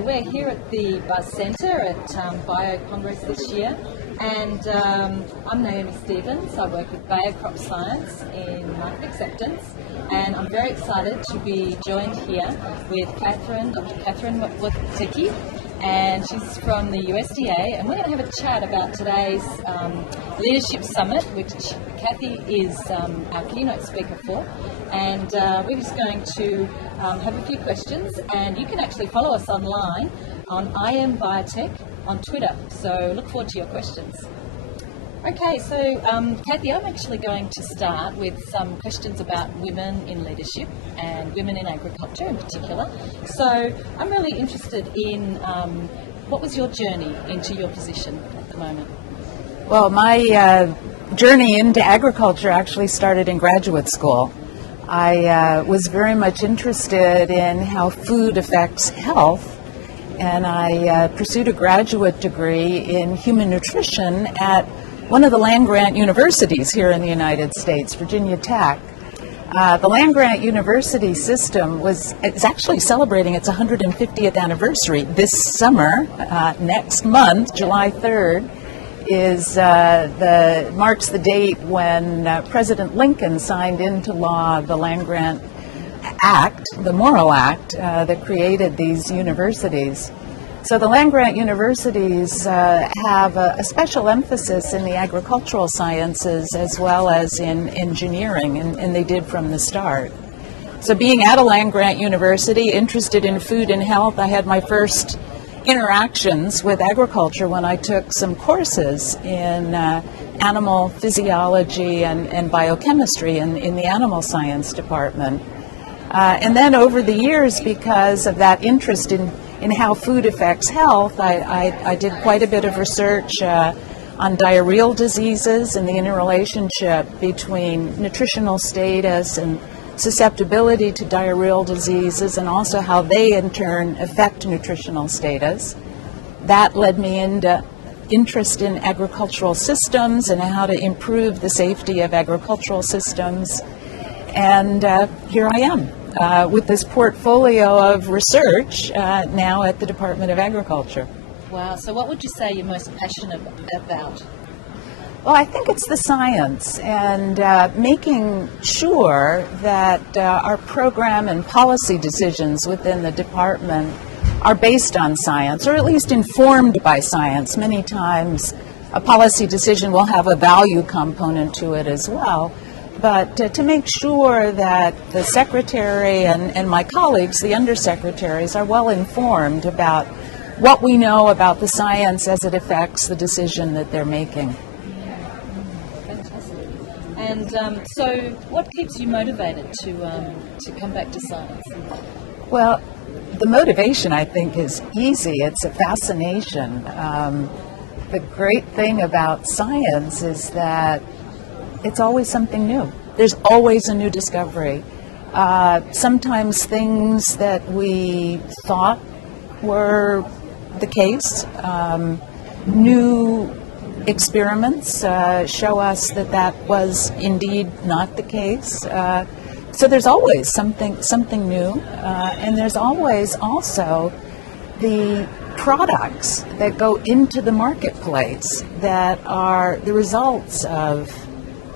We're here at the Buzz Centre at Bio Congress this year, and I'm Naomi Stevens. I work with CropScience in market acceptance, and I'm very excited to be joined here with Dr. Catherine Woteki, and she's from the USDA, and we're going to have a chat about today's Leadership Summit, which Kathy is our keynote speaker for, and we're just going to have a few questions, and you can actually follow us online on IMBiotech on Twitter, so look forward to your questions. Okay, so Kathy, I'm actually going to start with some questions about women in leadership and women in agriculture in particular. So I'm really interested in what was your journey into your position at the moment? Well, my journey into agriculture actually started in graduate school. I was very much interested in how food affects health, and I pursued a graduate degree in human nutrition at one of the land-grant universities here in the United States, Virginia Tech. The land-grant university system is actually celebrating its 150th anniversary this summer. Next month, July 3rd, marks the date when President Lincoln signed into law the land-grant act, the Morrill Act, that created these universities. So the land-grant universities have a special emphasis in the agricultural sciences as well as in engineering, and they did from the start. So being at a land-grant university, interested in food and health, I had my first interactions with agriculture when I took some courses in animal physiology and biochemistry in the animal science department. And then over the years, because of that interest in how food affects health, I did quite a bit of research on diarrheal diseases and the interrelationship between nutritional status and susceptibility to diarrheal diseases, and also how they in turn affect nutritional status. That led me into interest in agricultural systems and how to improve the safety of agricultural systems. And here I am with this portfolio of research now at the Department of Agriculture. Wow, so what would you say you're most passionate about? Well, I think it's the science and making sure that our program and policy decisions within the department are based on science, or at least informed by science. Many times a policy decision will have a value component to it as well. But to make sure that the secretary and my colleagues, the undersecretaries, are well informed about what we know about the science as it affects the decision that they're making. Fantastic. And so what keeps you motivated to come back to science? Well, the motivation, I think, is easy. It's a fascination. The great thing about science is that it's always something new. There's always a new discovery. Sometimes things that we thought were the case, new experiments show us that was indeed not the case. So there's always something new, and there's always also the products that go into the marketplace that are the results of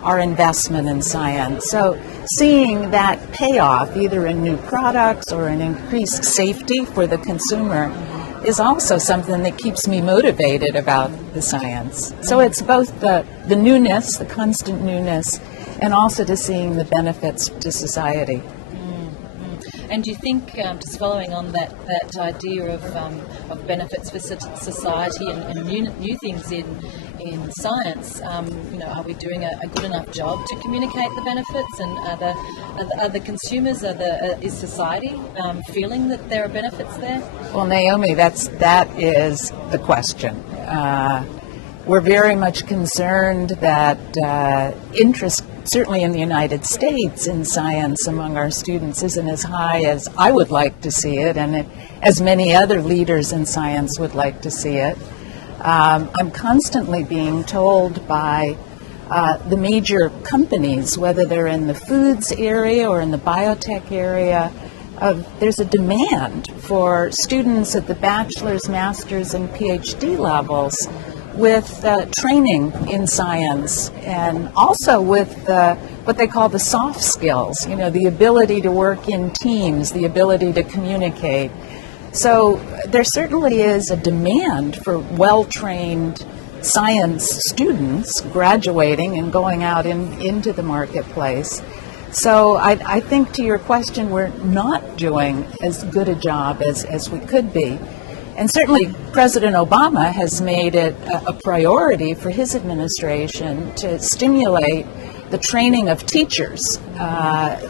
our investment in science. So seeing that payoff either in new products or in increased safety for the consumer is also something that keeps me motivated about the science. So it's both the newness, the constant newness, and also to seeing the benefits to society. And do you think, just following on that idea of benefits for society and new things in science, are we doing a good enough job to communicate the benefits? And are the consumers, is society feeling that there are benefits there? Well, Naomi, that is the question. We're very much concerned that interest, certainly in the United States, in science among our students isn't as high as I would like to see it, and as many other leaders in science would like to see it. I'm constantly being told by the major companies, whether they're in the foods area or in the biotech area, there's a demand for students at the bachelor's, master's, and PhD levels with training in science, and also with what they call the soft skills, the ability to work in teams, the ability to communicate. So there certainly is a demand for well-trained science students graduating and going out into the marketplace. So I think, to your question, we're not doing as good a job as we could be. And certainly President Obama has made it a priority for his administration to stimulate the training of teachers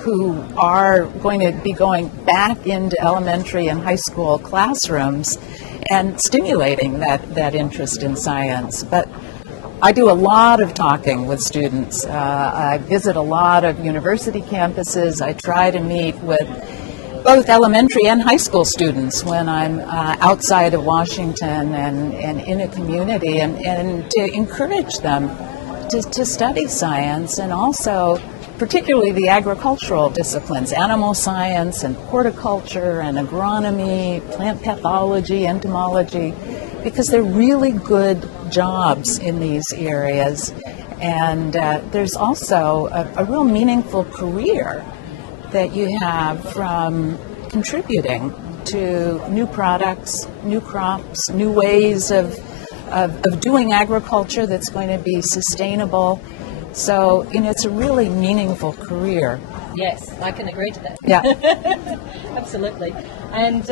who are going to be going back into elementary and high school classrooms and stimulating that interest in science. But I do a lot of talking with students. I visit a lot of university campuses. I try to meet with both elementary and high school students when I'm outside of Washington and in a community, and to encourage them to study science, and also particularly the agricultural disciplines, animal science and horticulture and agronomy, plant pathology, entomology, because they're really good jobs in these areas. And there's also a real meaningful career that you have from contributing to new products, new crops, new ways of doing agriculture that's going to be sustainable. So, it's a really meaningful career. Yes, I can agree to that. Yeah. Absolutely. And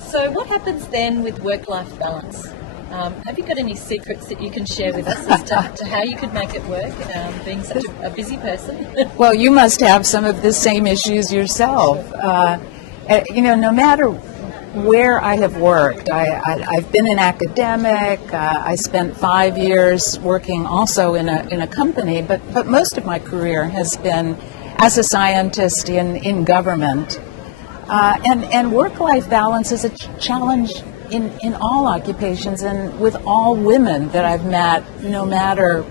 so what happens then with work-life balance? Have you got any secrets that you can share with us as to how you could make it work, being such a busy person? Well, you must have some of the same issues yourself. No matter where I have worked, I've been an academic. I spent 5 years working also in a company, but most of my career has been as a scientist in government. And work-life balance is a challenge in all occupations and with all women that I've met, no matter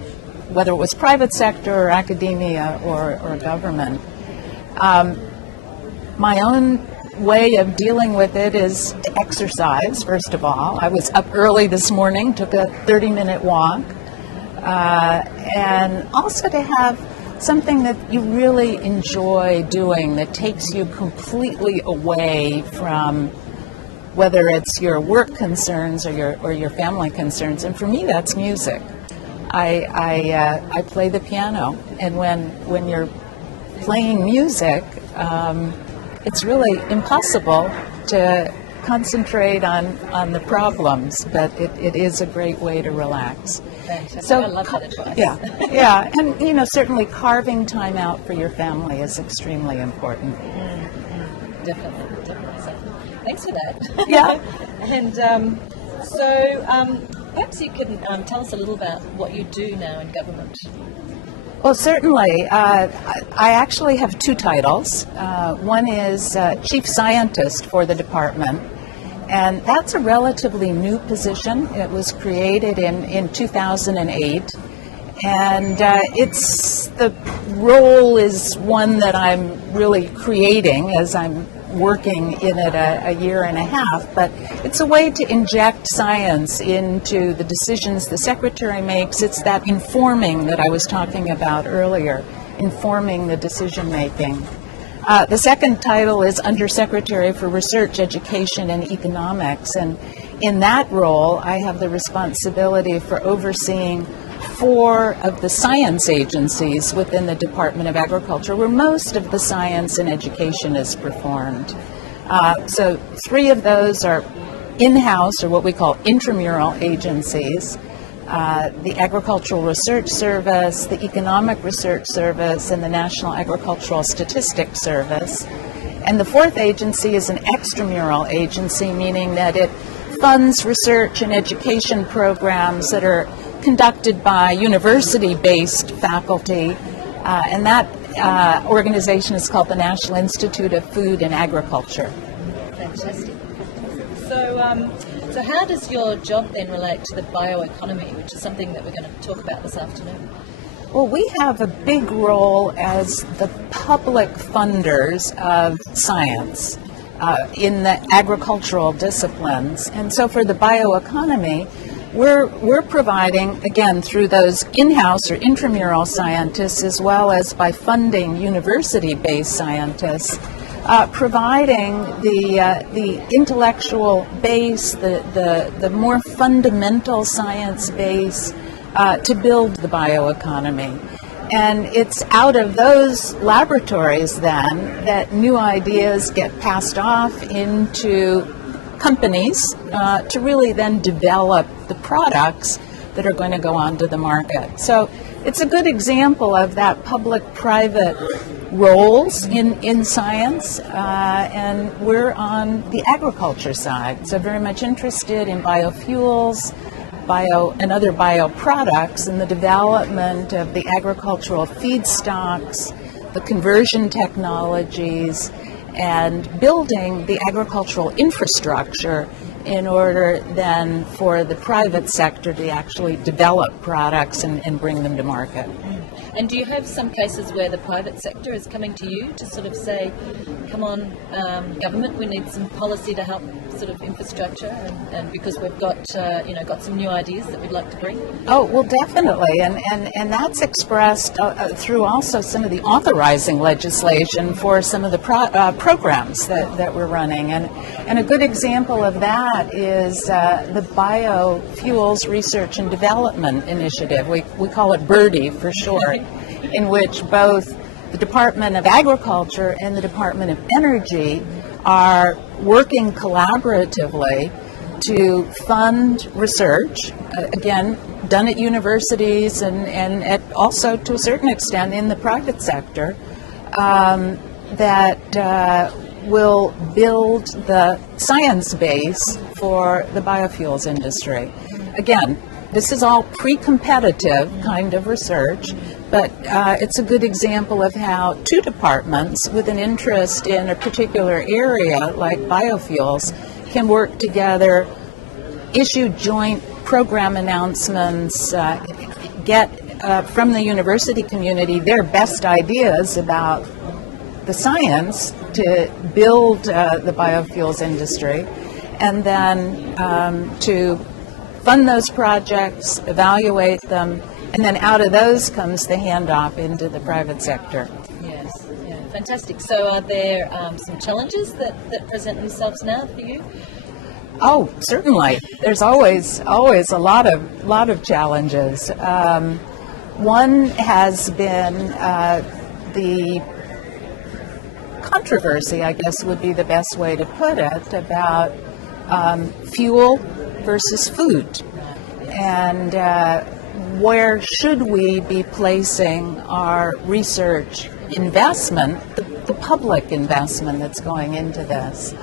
whether it was private sector or academia or government. My own way of dealing with it is to exercise, first of all. I was up early this morning, took a 30-minute walk, and also to have something that you really enjoy doing that takes you completely away from whether it's your work concerns or your family concerns. And for me, that's music. I play the piano, and when you're playing music, it's really impossible to concentrate on the problems, but it is a great way to relax. So I love that advice. Yeah, and certainly carving time out for your family is extremely important. Definitely. So, thanks for that. Yeah. And so perhaps you can tell us a little about what you do now in government. Well, certainly. I actually have two titles. One is Chief Scientist for the department, and that's a relatively new position. It was created in 2008, and the role is one that I'm really creating as I'm working in it a year and a half, but it's a way to inject science into the decisions the secretary makes. It's that informing that I was talking about earlier, informing the decision making. The second title is Undersecretary for Research, Education, and Economics, and in that role I have the responsibility for overseeing 4 of the science agencies within the Department of Agriculture, where most of the science and education is performed. So 3 of those are in-house, or what we call intramural agencies, the Agricultural Research Service, the Economic Research Service, and the National Agricultural Statistics Service. And the 4th agency is an extramural agency, meaning that it funds research and education programs that are conducted by university-based faculty, and that organization is called the National Institute of Food and Agriculture. Fantastic. So how does your job then relate to the bioeconomy, which is something that we're going to talk about this afternoon? Well, we have a big role as the public funders of science. in the agricultural disciplines. And so for the bioeconomy, we're providing, again, through those in-house or intramural scientists, as well as by funding university-based scientists, providing the intellectual base, the more fundamental science base to build the bioeconomy. And it's out of those laboratories then that new ideas get passed off into companies to really then develop the products that are going to go onto the market. So it's a good example of that public-private roles in science, and we're on the agriculture side, so very much interested in biofuels, and other bioproducts, and the development of the agricultural feedstocks, the conversion technologies, and building the agricultural infrastructure in order then for the private sector to actually develop products and bring them to market. And do you have some cases where the private sector is coming to you to sort of say, come on, government, we need some policy to help sort of infrastructure, and because we've got got some new ideas that we'd like to bring? Oh, well, definitely, and that's expressed through also some of the authorizing legislation for some of the programs that we're running, and a good example of that is the Biofuels Research and Development Initiative. We call it BIRDie for short, in which both the Department of Agriculture and the Department of Energy are working collaboratively to fund research, again, done at universities and also to a certain extent in the private sector, that will build the science base for the biofuels industry. Again, this is all pre-competitive kind of research, but it's a good example of how two departments with an interest in a particular area like biofuels can work together, issue joint program announcements, get from the university community their best ideas about the science to build the biofuels industry, and then to fund those projects, evaluate them, and then out of those comes the handoff into the private sector. Yes, yeah, fantastic. So are there some challenges that present themselves now for you? Oh, certainly. There's always a lot of challenges. One has been the controversy, I guess would be the best way to put it, about fuel versus food, and where should we be placing our research investment, the public investment that's going into this.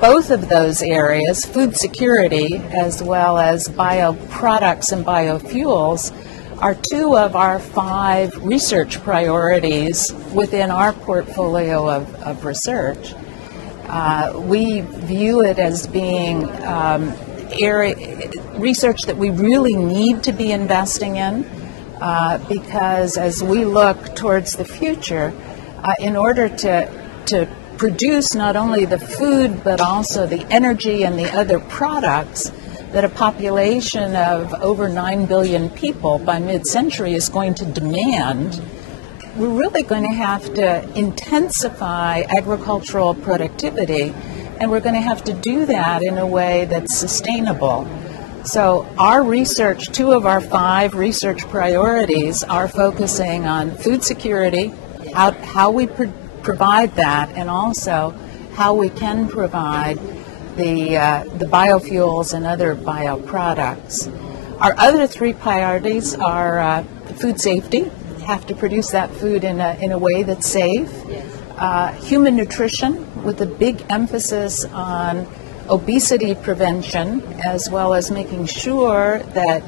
Both of those areas, food security as well as bioproducts and biofuels, are two of our 5 research priorities within our portfolio of research. We view it as being research that we really need to be investing in, because as we look towards the future, in order to produce not only the food but also the energy and the other products that a population of over 9 billion people by mid-century is going to demand, we're really going to have to intensify agricultural productivity, and we're going to have to do that in a way that's sustainable. So our research, 2 of our 5 research priorities are focusing on food security, how we provide that, and also how we can provide the biofuels and other bioproducts. Our other 3 priorities are food safety, have to produce that food in a way that's safe, human nutrition with a big emphasis on obesity prevention, as well as making sure that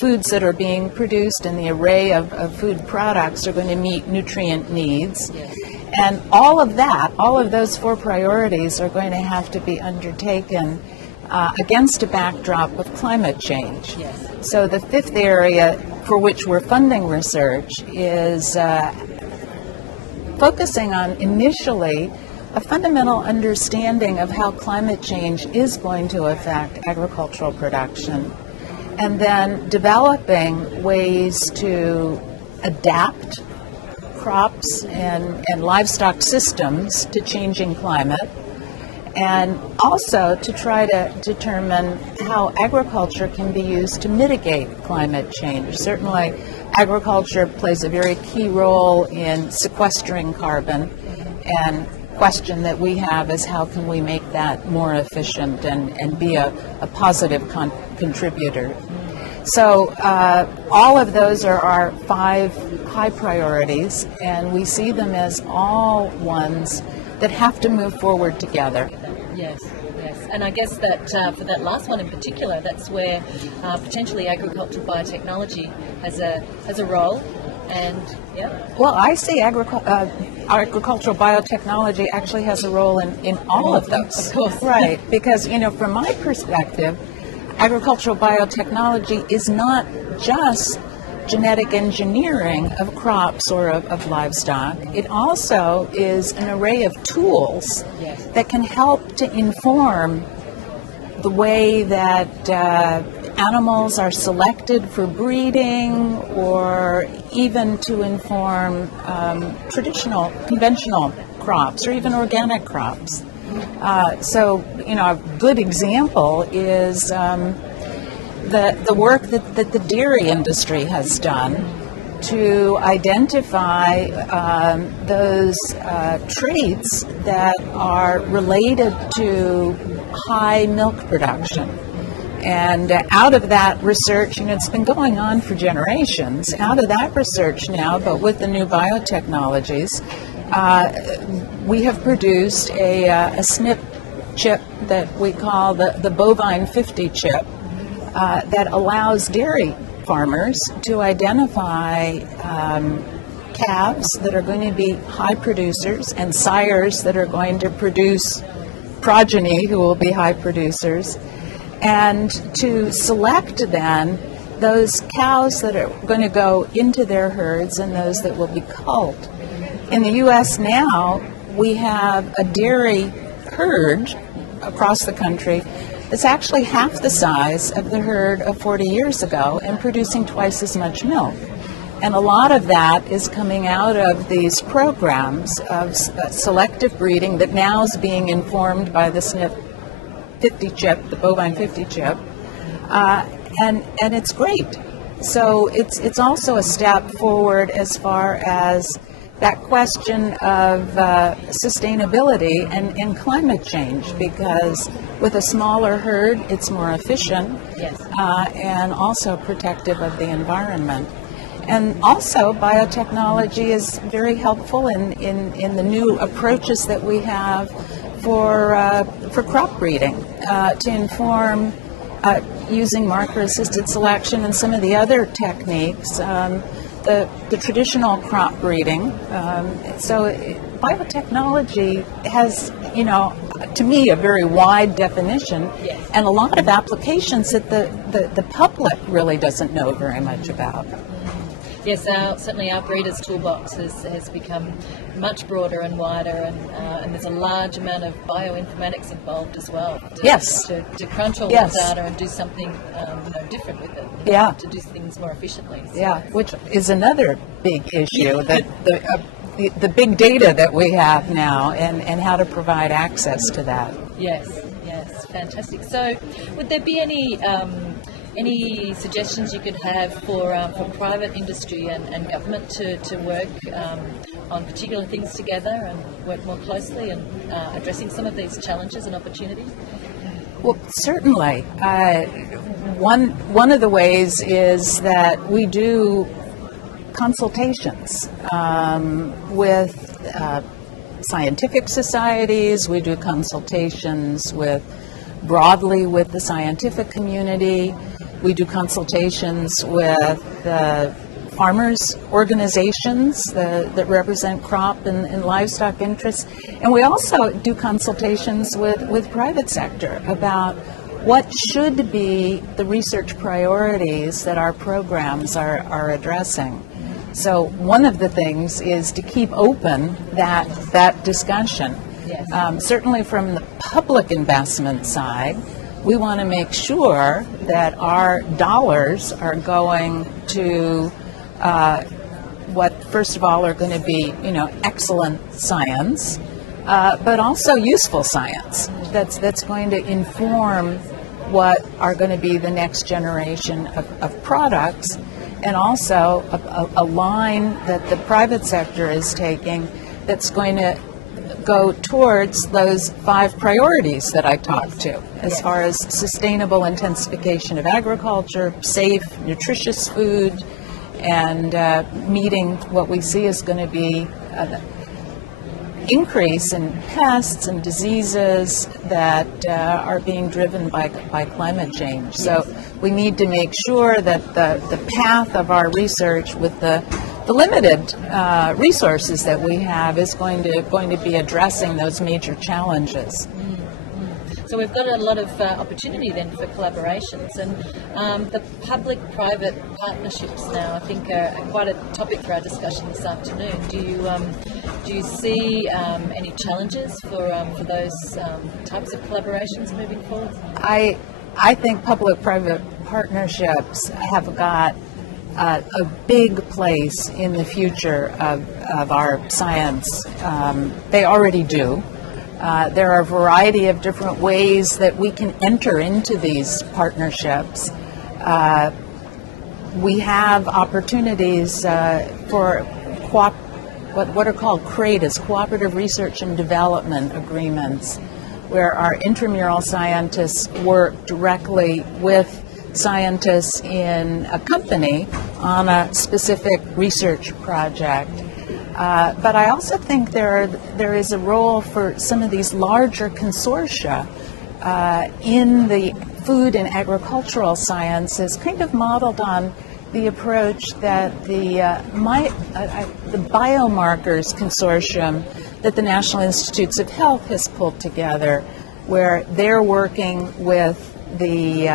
foods that are being produced in the array of food products are going to meet nutrient needs. And all of those 4 priorities are going to have to be undertaken against a backdrop of climate change. So the 5th area for which we're funding research is focusing on initially a fundamental understanding of how climate change is going to affect agricultural production, and then developing ways to adapt crops and livestock systems to changing climate, and also to try to determine how agriculture can be used to mitigate climate change. Certainly, agriculture plays a very key role in sequestering carbon, and question that we have is how can we make that more efficient and be a positive contributor. So all of those are our 5 high priorities, and we see them as all ones that have to move forward together. Yes, yes. And I guess that for that last one in particular, that's where potentially agricultural biotechnology has a role. And yeah. Well, I see agricultural biotechnology actually has a role in all of those. Of course. Right, because, from my perspective, agricultural biotechnology is not just genetic engineering of crops or of livestock. It also is an array of tools that can help to inform the way that animals are selected for breeding, or even to inform conventional crops or even organic crops. So, a good example is the work that the dairy industry has done to identify those traits that are related to high milk production. And out of that research, it's been going on for generations, out of that research now, but with the new biotechnologies, we have produced a SNP chip that we call the bovine 50 chip that allows dairy farmers to identify calves that are going to be high producers and sires that are going to produce progeny who will be high producers, and to select then those cows that are going to go into their herds and those that will be culled. In the U.S. now, we have a dairy herd across the country that's actually half the size of the herd of 40 years ago and producing twice as much milk. And a lot of that is coming out of these programs of selective breeding that now is being informed by the SNP 50 chip, the bovine 50 chip, and it's great. So it's also a step forward as far as that question of sustainability and climate change, because with a smaller herd, it's more efficient, and also protective of the environment. And also, biotechnology is very helpful in the new approaches that we have for crop breeding to inform using marker-assisted selection and some of the other techniques. The traditional crop breeding. So biotechnology has, to me, a very wide definition, and a lot of applications that the public really doesn't know very much about. Yes, certainly our breeders' toolbox has become much broader and wider, and there's a large amount of bioinformatics involved as well. To crunch all that data and do something different with it. To do things more efficiently. So. Which is another big issue, that the big data that we have now and how to provide access to that. Yes, fantastic. So would there be any suggestions you could have for private industry and government to work on particular things together and work more closely and addressing some of these challenges and opportunities? Well, certainly. One of the ways is that we do consultations with scientific societies. We do consultations broadly with the scientific community. We do consultations with farmers' organizations that represent crop and livestock interests. And we also do consultations with private sector about what should be the research priorities that our programs are addressing. So one of the things is to keep open that discussion. Certainly from the public investment side, we want to make sure that our dollars are going to what, first of all, are going to be, excellent science, but also useful science that's going to inform what are going to be the next generation of products, and also a line that the private sector is taking that's going to go towards those 5 priorities that I talked to, as far as sustainable intensification of agriculture, safe, nutritious food, and meeting what we see is going to be an increase in pests and diseases that are being driven by climate change. So we need to make sure that the path of our research with the limited resources that we have is going to be addressing those major challenges. So we've got a lot of opportunity then for collaborations, and the public-private partnerships now, I think, are quite a topic for our discussion this afternoon. Do you see any challenges for those types of collaborations moving forward? I think public-private partnerships have got a big place in the future of our science. They already do. There are a variety of different ways that we can enter into these partnerships. We have opportunities for what are called CRADAs, Cooperative Research and Development Agreements, where our intramural scientists work directly with scientists in a company on a specific research project. But I also think there is a role for some of these larger consortia in the food and agricultural sciences, kind of modeled on the approach that the biomarkers consortium that the National Institutes of Health has pulled together, where they're working with the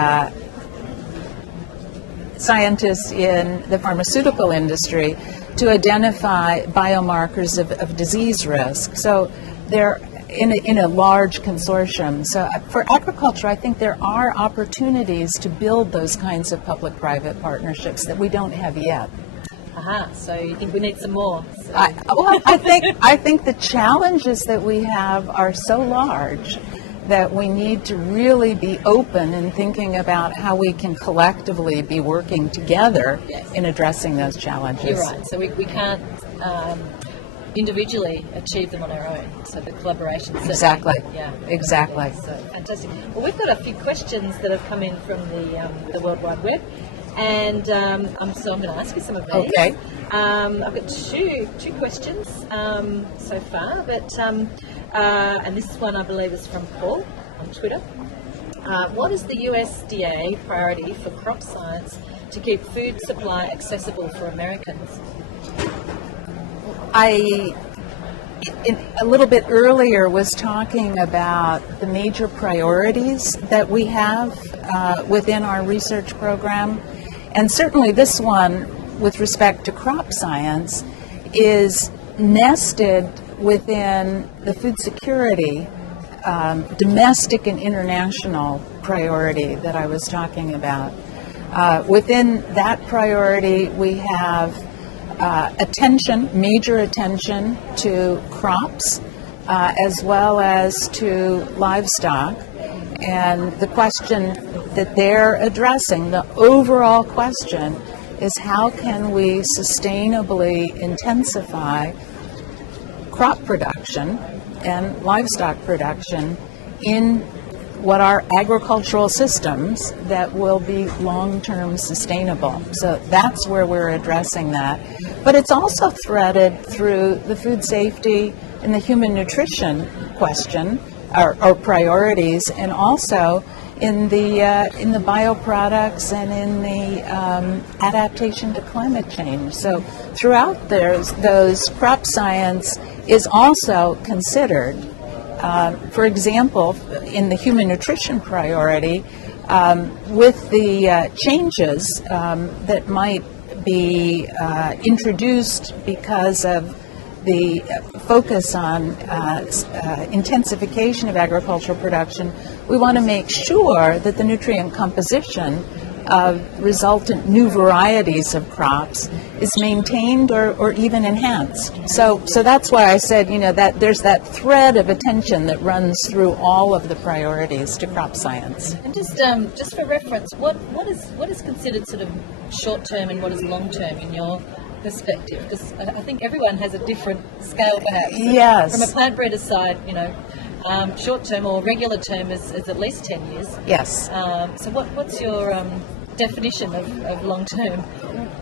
scientists in the pharmaceutical industry to identify biomarkers of disease risk. So they're in a large consortium. So for agriculture, I think there are opportunities to build those kinds of public-private partnerships that we don't have yet. So you think we need some more? I think the challenges that we have are so large that we need to really be open and thinking about how we can collectively be working together in addressing those challenges. You're right. So we can't individually achieve them on our own. So the collaboration. Exactly. Yeah. Exactly. So fantastic. Well, we've got a few questions that have come in from the World Wide Web, and I'm going to ask you some of these. Okay. I've got two questions so far, but and this one I believe is from Paul on Twitter. What is the USDA priority for CropScience to keep food supply accessible for Americans? I, a little bit earlier, was talking about the major priorities that we have within our research program. And certainly this one, with respect to crop science, is nested within the food security, domestic and international priority that I was talking about. Within that priority, we have major attention to crops, as well as to livestock. And the question that they're addressing, the overall question, is how can we sustainably intensify crop production and livestock production in what are agricultural systems that will be long-term sustainable. So that's where we're addressing that. But it's also threaded through the food safety and the human nutrition question, or priorities, and also in the bioproducts and in the adaptation to climate change. So throughout those crop science is also considered. For example, in the human nutrition priority, with the changes that might be introduced because of the focus on intensification of agricultural production, we want to make sure that the nutrient composition of resultant new varieties of crops is maintained or even enhanced. So that's why I said, that there's that thread of attention that runs through all of the priorities to crop science. And just for reference, what is considered sort of short term and what is long term in your perspective? Because I think everyone has a different scale, perhaps. Yes. From a plant breeder side, short term or regular term is at least 10 years. Yes. So what's your definition of long term?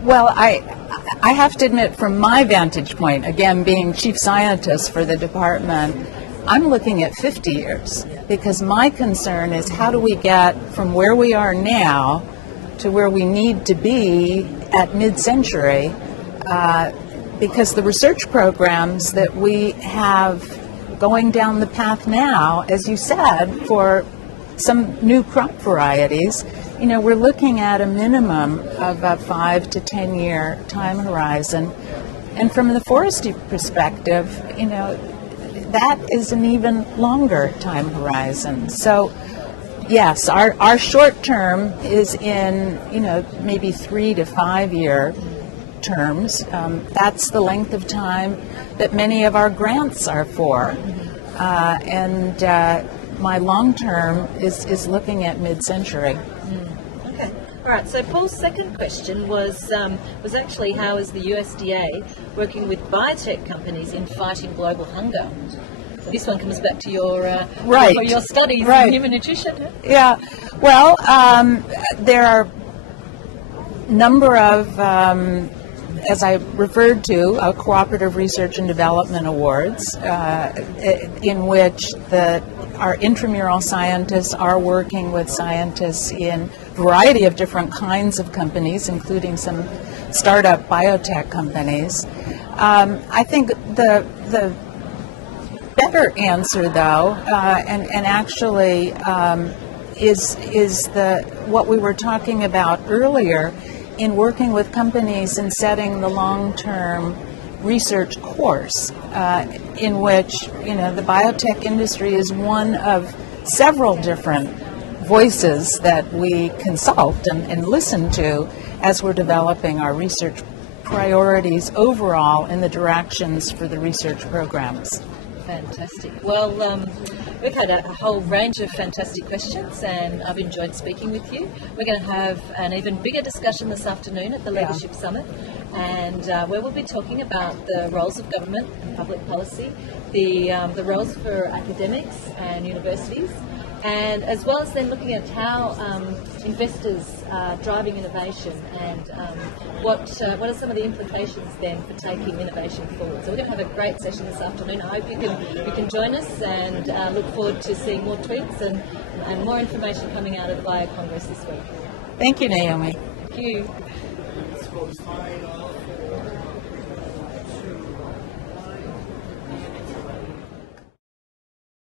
Well, I have to admit, from my vantage point, again, being chief scientist for the department, I'm looking at 50 years, because my concern is how do we get from where we are now to where we need to be at mid-century, because the research programs that we have going down the path now, as you said, for some new crop varieties, we're looking at a minimum of a 5 to 10 year time horizon. And from the forestry perspective, that is an even longer time horizon. So yes, our short term is in, maybe 3 to 5 year terms. That's the length of time that many of our grants are for. And my long term is looking at mid-century. Okay. All right. So Paul's second question was actually how is the USDA working with biotech companies in fighting global hunger? So this one comes back to your your studies in human nutrition. Huh? Yeah. Well, there are a number of, as I referred to, cooperative research and development awards, in which our intramural scientists are working with scientists in a variety of different kinds of companies, including some startup biotech companies. I think the better answer, though, and actually is what we were talking about earlier, in working with companies and setting the long-term research course, in which the biotech industry is one of several different voices that we consult and listen to as we're developing our research priorities overall in the directions for the research programs. Fantastic. Well, we've had a whole range of fantastic questions, and I've enjoyed speaking with you. We're going to have an even bigger discussion this afternoon at the Leadership Summit, and where we'll be talking about the roles of government and public policy, the roles for academics and universities, and as well as then looking at how investors are driving innovation and what are some of the implications then for taking innovation forward. So we're going to have a great session this afternoon. I hope you can join us, and look forward to seeing more tweets and more information coming out of the Bio Congress this week. Thank you, Naomi. Thank you.